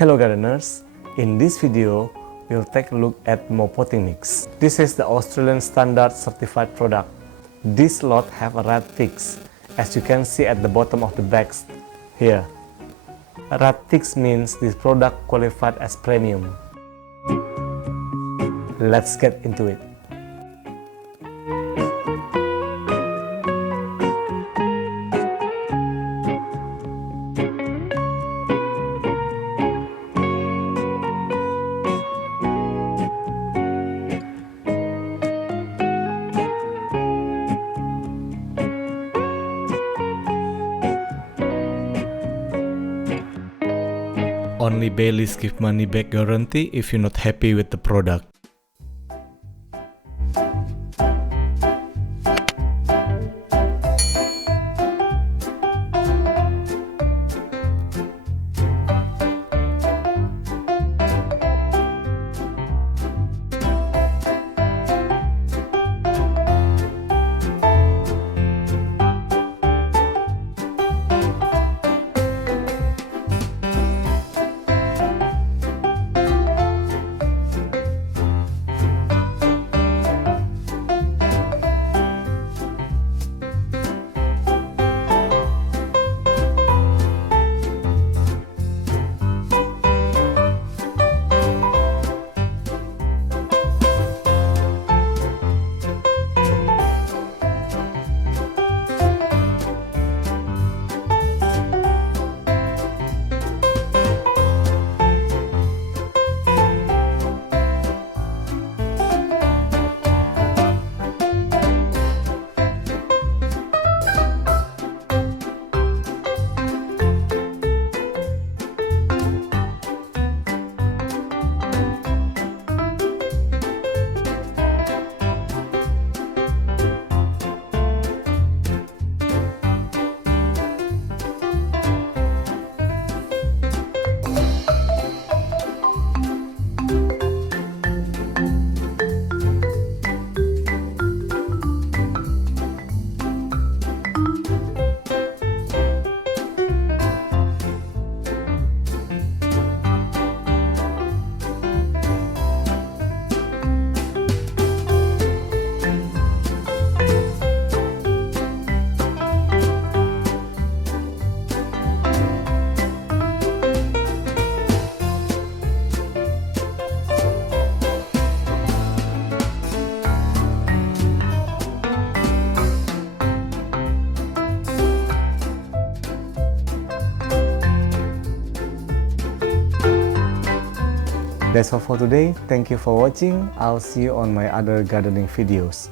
Hello gardeners, in this video we'll take a look at potting mix. This is the Australian Standard certified product. This lot have a red ticks, as you can see at the bottom of the bags here. Red ticks means this product qualified as premium. Let's get into it. Only Baileys give money back guarantee if you're not happy with the product. That's all for today. Thank you for watching. I'll see you on my other gardening videos.